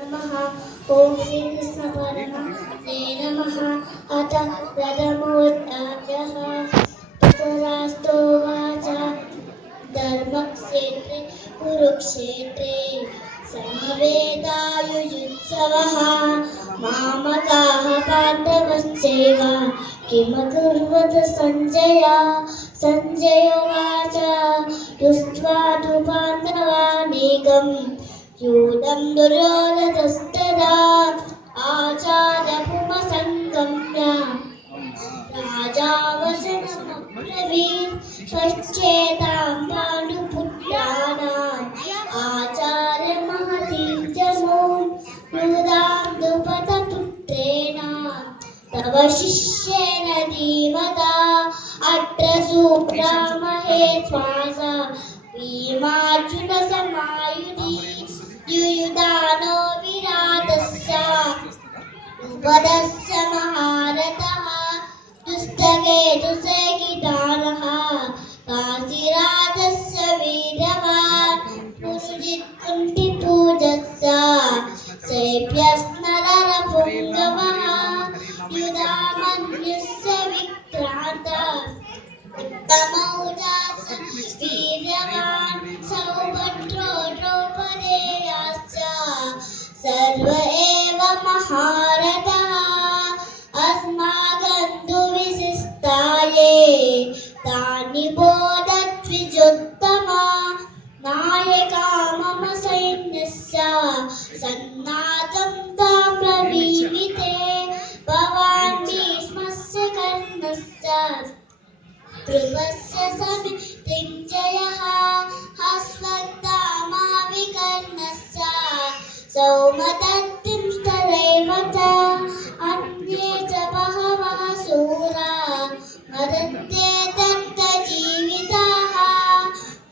नमः। ओम श्री कृष्ण परमात्मने नमः। अथ रथमोत्थाप्यः धृतराष्ट्रोवाच धर्मक्षेत्रे कुरुक्षेत्रे समवेतायुयुत्सवः मामकाः पाण्डवश्चैव किमकुर्वत सञ्जय। सञ्जय उवाच दृष्ट्वा तु पाण्डवानीकम् यूतं दुर्योधनस्तदा आचार्यपुमसङ्गम्य राजा वचनमब्रवीत् पश्चेतां पाण्डुपुत्राणाम् आचार्यमहतीं जनुं युधां द्रुपदपुत्रेण तव शिष्येन धीमता अत्र सुप्रामहे श्वास भीमार्जुनसमायुधि युयुधानो विराटस्य द्रुपदस्य महारथः दुष्टके दुसेकितानः काशीराजस्य वीर्यवान् पुरुजित् कुन्तिपूजस्य शैब्यस्नरपुङ्गवः युधामन्युस्य विक्रान्त उत्तमौजास वीर्यवान् सौभद्रो द्रौपदेयाश्च सर्व एव महारथः अस्माकं विशिष्टाये तानि बोधद्विजोत्तमा नायका मम सैन्यस्य सन्नाथं ताम्रवीमिते भवान् भीष्मस्य कर्णस्य कृपस्य समितिञ्जयः हस्वत्थामा विकर्णस्य सौमदत्तिं तथैव च अन्ये च बहवः शूरा मदन्ते दत्तजीविताः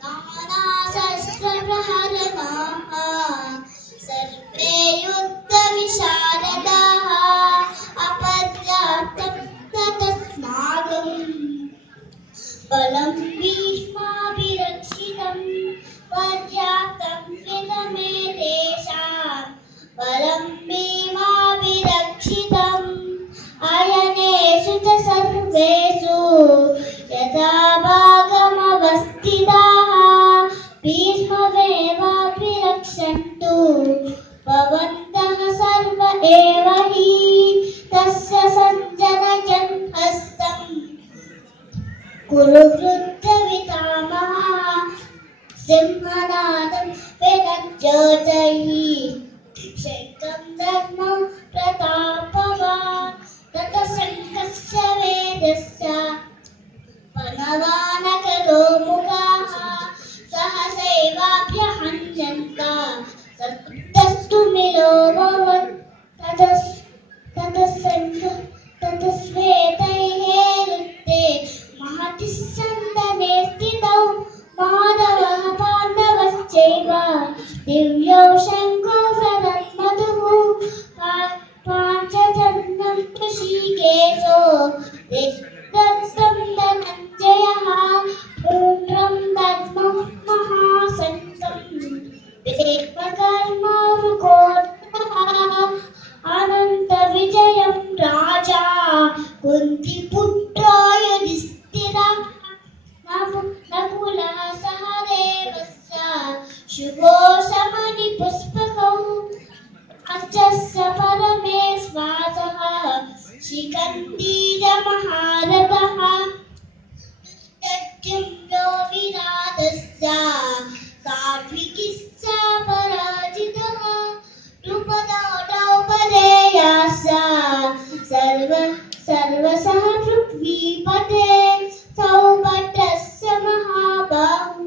नानाशस्त्रप्रहरणाः सर्वे युद्धविशारदाः अपर्याप्तं ततस्माकम् बलं भीष्माभिरक्षितं पर्याप्तं विलमे तेषां बलं भीमाभिरक्षितम् अयनेषु च सर्वेषु यथा भागमवस्थिताः भीष्ममेवाभिरक्षन्तु भवन्तः सर्व एव हि तस्य सञ्जनयन् हस्तम् कुरु वृद्धवितामहः सिंहनादं विरज्योतैः शङ्खं दद्मौ प्रतापवान् ततः शङ्खस्य वेदस्य पनवानकरो मुखाः सहसैवाभ्यहन्यन्त सप्तस्तु मिलोऽभवत् ततः श्वेतैः रुक्ते महति सन्दने स्थितौ माधवः पाण्डवश्चैव दिव्यौ शङ्खौ प्रदद्मतुः पाञ्चजन्यं ऋषिकेशो दत्तं धनञ्जयः पुण्ड्रं दद्मौ महाशङ्खम् विदेवकर्मवृकोत्तमः अनन्तविजयं राजा कुन्तिपुत्रो युधिष्ठिरः नकुलः सहदेवस्य शुभो शमनिपुष्पकौ अस्य परमेश्वासः शिखण्डीरमहारथः तद्युम्नो विराटस्य सात्विकिश्च पराजितः द्रुपदो द्रौपदेयाश्च सर्वसः पृथ्वीपते सौभद्रस्य महाबाहु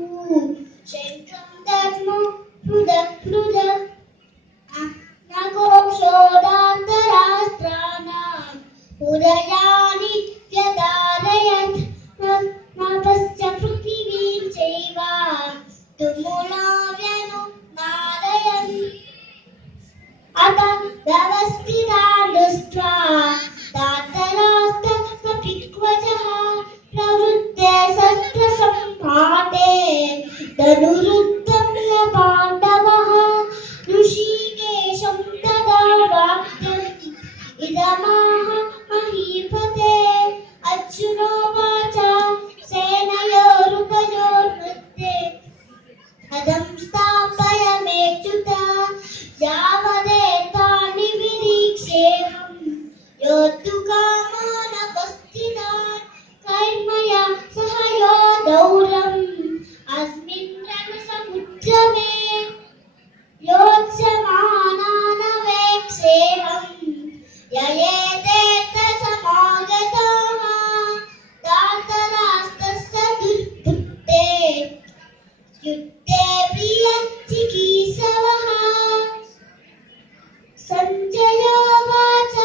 शङ्खं दद्मौ प्लुदप्लुद नघोषोदान्तराष्ट्राणाम् उदयानि व्यदारयत् नभश्च पृथिवीं चैव तुमुला व्यनुनादयन् अत व्यवस्थितान् दृष्ट्वा दातराष्ट्रकपिध्वजः प्रवृत्ते शस्त्रसम्पाते धनुरुद्धम्य पाण्डवः ऋषिकेशं वाक्यम् इदमाह महीपते अर्जुनोवाच सेनयोरुभयोर्मध्ये रथं स्थापयाम्यच्युत यावदेतानि विरीक्षेऽहं योद्धुकामानवस्थितान् कैर्मया सह योद्धौरम् अस्मिन् रणसमुद्रमे योत्स्यमानानवेक्षेऽहं ययेतेऽत्र समागताः दातरास्तस्य दुर्बुद्धे युद्धे प्रियचिकीर्षवः सञ्जय उवाच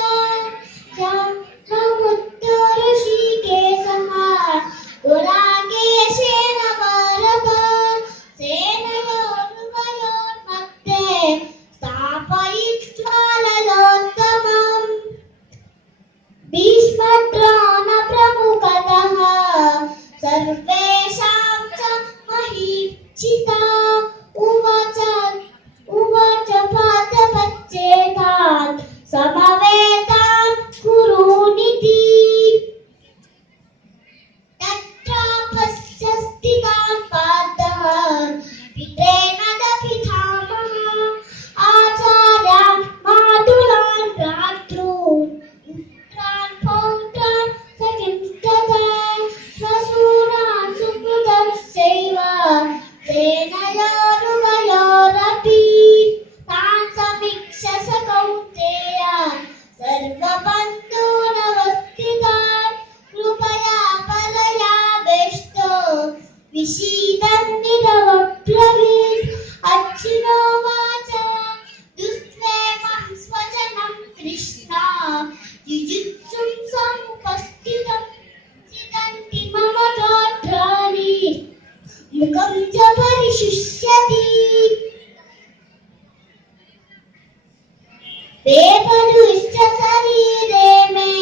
समुद्धो ऋषिकेशः गुणाकेशेन भारत सेनयोरुभयोर्मध्ये स्थापयित्वा ललोत्तमम् भीष्मद्रोणप्रमुखतः सर्वेषां च महीक्षिता उवाच पार्थपच्चेतान् समवेतान् कुरूनिति तत्रापश्य स्थितान् पार्थः पितेन दपितामहः आचार्यान् मातुलान् भ्रातॄन् पुत्रान् पौत्रान् सखिंस्तथा श्वशूरान् सुहृदश्चैव सेनयोरुभयोरपि तान् समीक्ष्य स कौन्तेय सर्वबन्धूनवस्थितान् कृपया परयावेष्टो विषीदन्निरवब्रवीत् अर्जुनोवाच दुष्प्रेमं स्वजनं कृष्णा युजुत्सुं समुपस्थितं चिदन्ति मम गात्राणि मुखं च परिशुष्यति वेपदुश्च शरीरे मे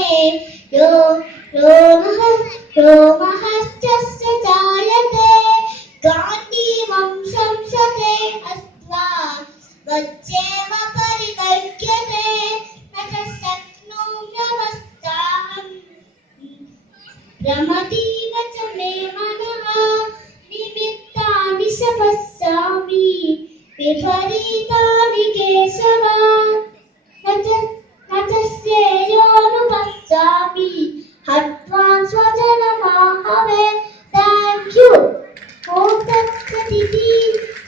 रोमहश्च जायते गाण्डीवं संसते हस्त्वा वच्चेव परिकल्प्यते न च शक्नोम्यवस्थाहम् भ्रमतीव च मे मनः निमित्तानि च पश्यामि विपरीतानि केशव न च श्रेयोनुपश्यामि हत्वा स्वजनमाहवे थैंक यू ॐ तत्सदिति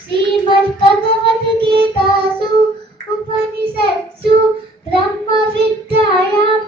श्रीमद्भगवद्गीतासु उपनिषत्सु ब्रह्मविद्यायां